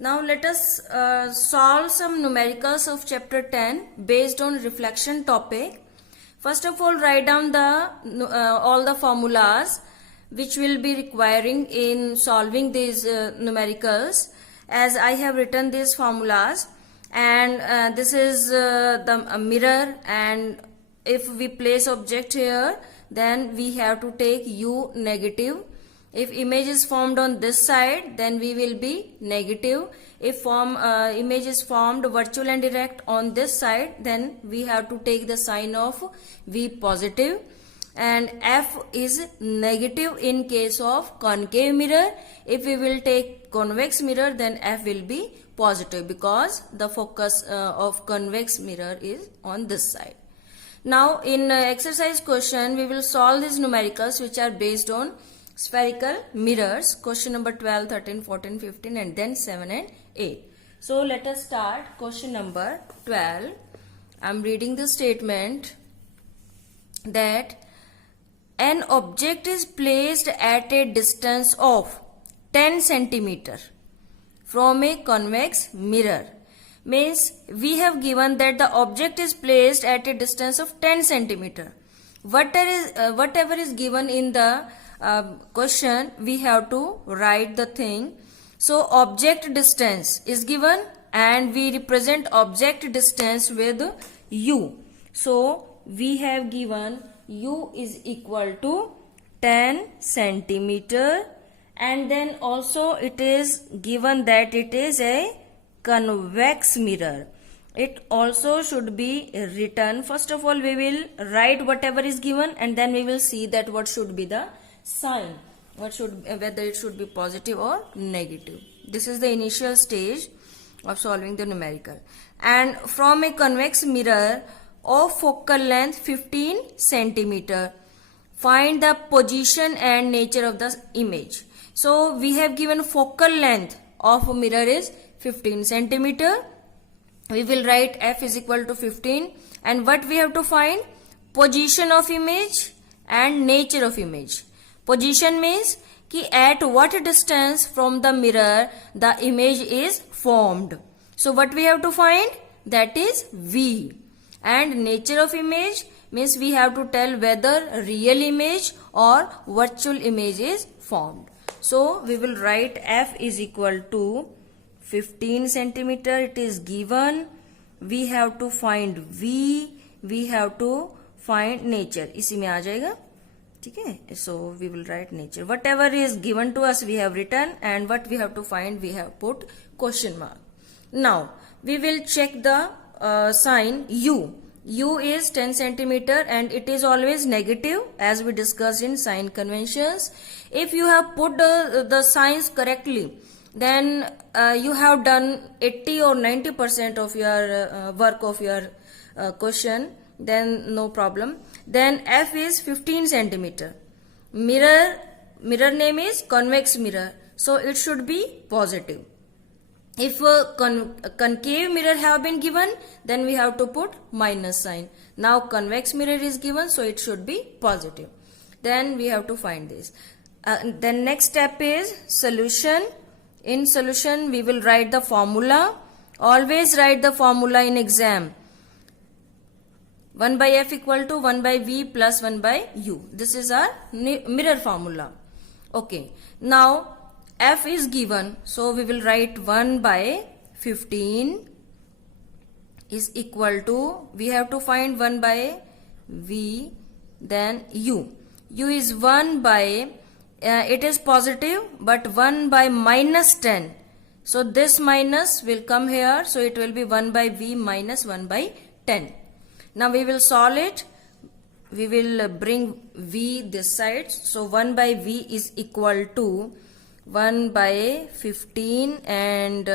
Now let us solve some numericals of chapter 10 based on reflection topic. First of all, write down all the formulas which will be requiring in solving these numericals, as I have written these formulas. And this is the mirror, and if we place object here, then we have to take u negative. If image is formed on this side, then we will be negative. If image is formed virtual and direct on this side, then we have to take the sign of V positive. And F is negative in case of concave mirror. If we will take convex mirror, then F will be positive because the focus of convex mirror is on this side. Now in exercise question, we will solve these numericals which are based on spherical mirrors. Question number 12, 13, 14, 15 and then 7 and 8. So let us start question number 12. I am reading the statement that an object is placed at a distance of 10 centimeter from a convex mirror. Means we have given that the object is placed at a distance of 10 centimeter. Whatever is given in the question, we have to write the thing. So object distance is given and we represent object distance with u. So we have given u is equal to 10 centimeter, and then also it is given that it is a convex mirror. It also should be written. First of all, we will write whatever is given and then we will see that what should be the sign, whether it should be positive or negative. This is the initial stage of solving the numerical. And from a convex mirror of focal length 15 centimeter, find the position and nature of the image. So we have given focal length of a mirror is 15 centimeter. We will write f is equal to 15, and what we have to find? Position of image and nature of image. Position means कि at what distance from the mirror the image is formed. So what we have to find? That is V. And nature of image means we have to tell whether real image or virtual image is formed. So we will write f is equal to 15 centimeter. It is given. We have to find V. We have to find nature. इसी में आ जाएगा. ठीक है. So we will write nature. Whatever is given to us we have written, and what we have to find we have put question mark. Now we will check the sign U. U is 10 centimeter and it is always negative, as we discussed in sign conventions. If you have put the signs correctly, then you have done 80 or 90% of your work of your question, then no problem. Then F is 15 centimeter. Mirror name is convex mirror, so it should be positive. If a concave mirror have been given, then we have to put minus sign. Now convex mirror is given, so it should be positive. Then we have to find this. Then next step is solution. In solution, we will write the formula. Always write the formula in exam. 1 by f equal to 1 by v plus 1 by u. This is our mirror formula. Okay. Now, f is given. So, we will write 1 by 15 is equal to, we have to find 1 by v, then u. U is 1 by, it is positive, but 1 by minus 10. So, this minus will come here. So, it will be 1 by v minus 1 by 10. Now we will solve it. We will bring v this side. So 1 by v is equal to 1 by 15, and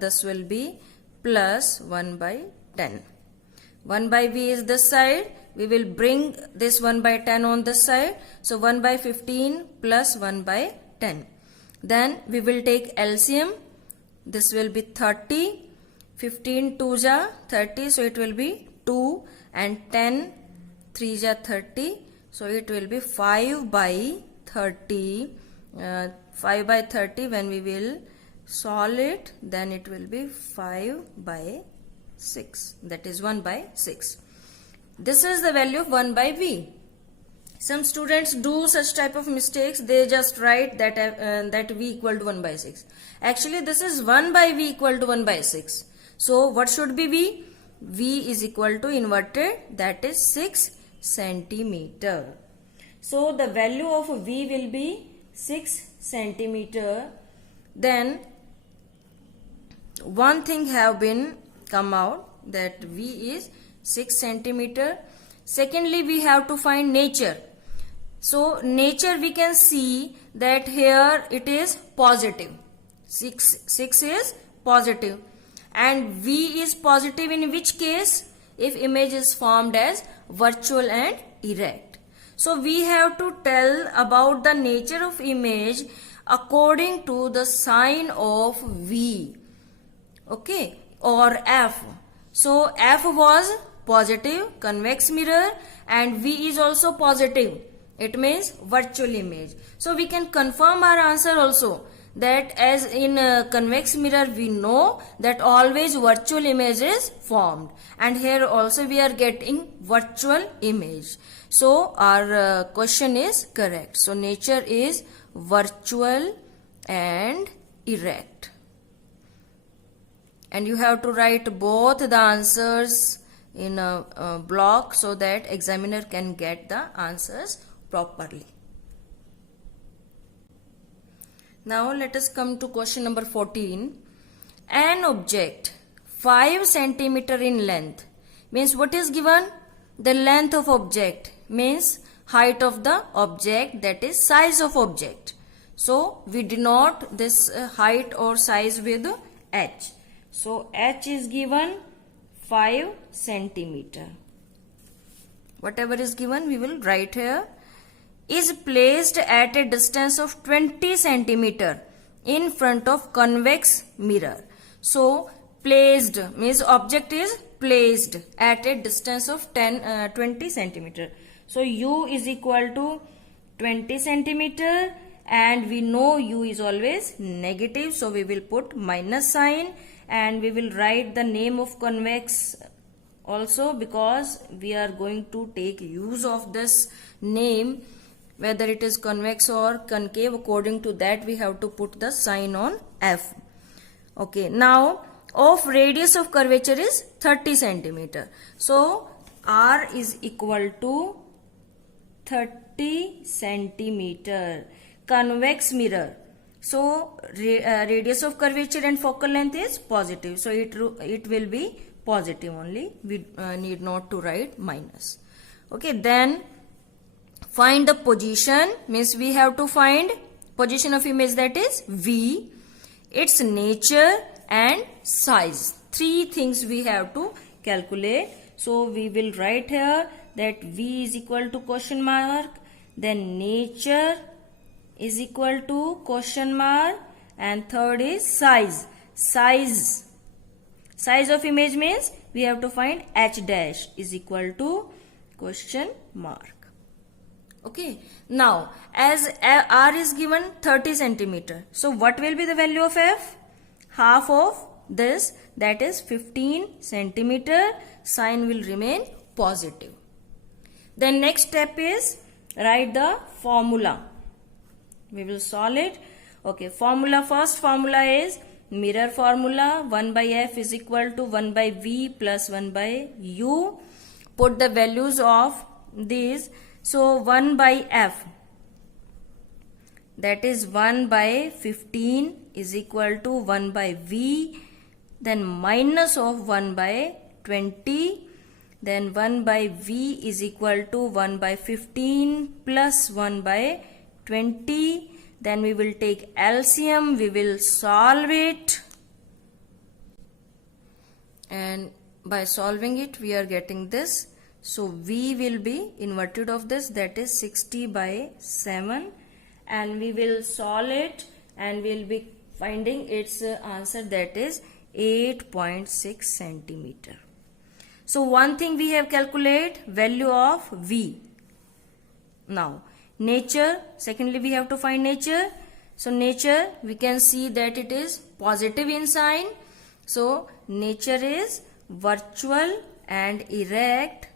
this will be plus 1 by 10. 1 by v is this side. We will bring this 1 by 10 on this side. So 1 by 15 plus 1 by 10. Then we will take LCM. This will be 30. 15 2 ja 30. So it will be 2, and 10 3 ja 30. So it will be 5 by 30. 5 by 30 when we will solve it, then it will be 5 by 6, that is 1 by 6. This is the value of 1 by V. Some students do such type of mistakes. They just write that that V equal to 1 by 6. Actually, this is 1 by V equal to 1 by 6. So, what should be V? V is equal to inverted, that is 6 centimeter. So, the value of V will be 6 centimeter. Then, one thing have been come out, that V is 6 centimeter. Secondly, we have to find nature. So, nature we can see that here it is positive. 6 is positive. And V is positive in which case? If image is formed as virtual and erect. So, we have to tell about the nature of image according to the sign of V. Okay, or F. So, F was positive, convex mirror, and V is also positive. It means virtual image. So, we can confirm our answer also, that as in convex mirror we know that always virtual image is formed, and here also we are getting virtual image. So, our question is correct. So, nature is virtual and erect. And you have to write both the answers in a block so that examiner can get the answers properly. Now let us come to question number 14. An object 5 centimeter in length means what is given? The length of object means height of the object, that is size of object. So we denote this height or size with H. So H is given 5 centimeter. Whatever is given we will write here. Is placed at a distance of 20 centimeter in front of convex mirror. So placed means object is placed at a distance of 20 centimeter. So U is equal to 20 centimeter, and we know U is always negative, so we will put minus sign, and we will write the name of convex also, because we are going to take use of this name, whether it is convex or concave. According to that we have to put the sign on F. Okay, now of radius of curvature is 30 centimeter. So R is equal to 30 centimeter. Convex mirror. So radius of curvature and focal length is positive. So it will be positive only. We need not to write minus. Okay, then find the position means we have to find position of image, that is V, its nature and size. 3 things we have to calculate. So we will write here that V is equal to question mark, then nature is equal to question mark, and third is size. Size of image means we have to find H dash is equal to question mark. Okay, now as R is given 30 centimeter, so what will be the value of F? Half of this, that is 15 centimeter. Sign will remain positive. Then next step is write the formula. We will solve it. Okay, formula, first formula is mirror formula. 1 by F is equal to 1 by V plus 1 by U. Put the values of these. So 1 by F, that is 1 by 15 is equal to 1 by V, then minus of 1 by 20, then 1 by V is equal to 1 by 15 plus 1 by 20. Then we will take LCM, we will solve it, and by solving it we are getting this. So V will be inverted of this, that is 60 by 7, and we will solve it and we will be finding its answer, that is 8.6 centimeter. So one thing we have calculated, value of V. Now nature, secondly we have to find nature. So nature, we can see that it is positive in sign. So nature is virtual and erect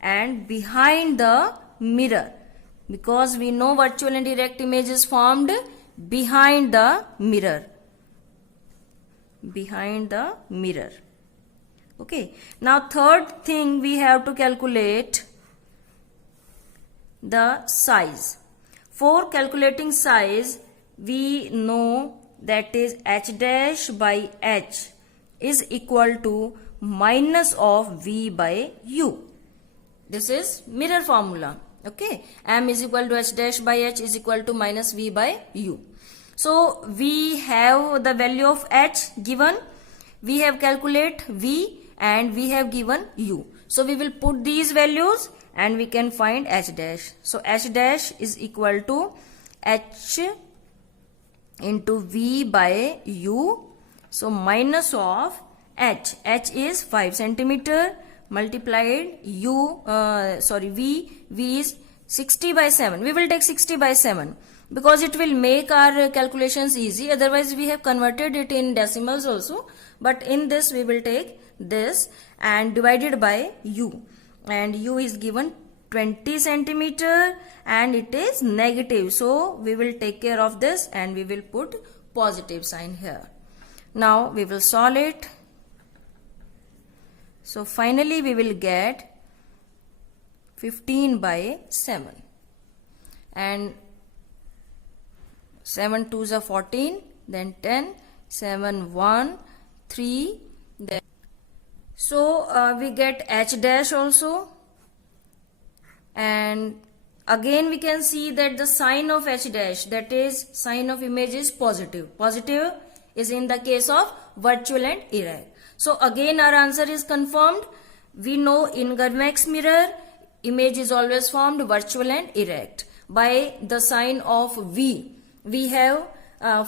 and behind the mirror, because we know virtual and erect image is formed behind the mirror. Behind the mirror. Okay. Now third thing, we have to calculate the size. For calculating size, we know that is h dash by h is equal to minus of v by u. This is mirror formula. Okay. M is equal to h dash by h is equal to minus v by u. So we have the value of h given, we have calculate v, and we have given u. So we will put these values and we can find h dash. So h dash is equal to h into v by u. So minus of h. H is 5 centimeter multiplied v is 60 by 7. We will take 60 by 7 because it will make our calculations easy. Otherwise we have converted it in decimals also, but in this we will take this and divided by u, and u is given 20 centimeter and it is negative. So we will take care of this and we will put positive sign here. Now we will solve it. So finally we will get 15 by 7, and 7 2s are 14, then 10, 7 1 3, then so we get h dash also, and again we can see that the sign of h dash, that is sign of image, is positive. Positive is in the case of virtual and erect. So again our answer is confirmed. We know in convex mirror image is always formed virtual and erect. By the sign of v, we have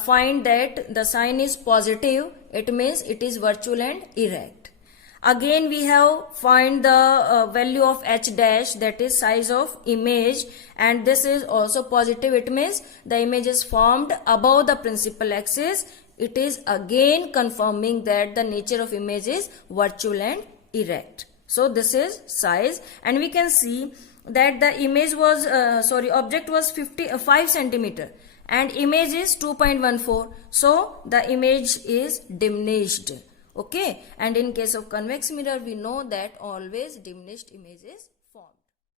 find that the sign is positive, it means it is virtual and erect. Again we have find the value of h dash, that is size of image, and this is also positive, it means the image is formed above the principal axis. It is again confirming that the nature of image is virtual and erect. So this is size, and we can see that the image was object was 5 centimeter and image is 2.14. So the image is diminished. Okay, and in case of convex mirror we know that always diminished image is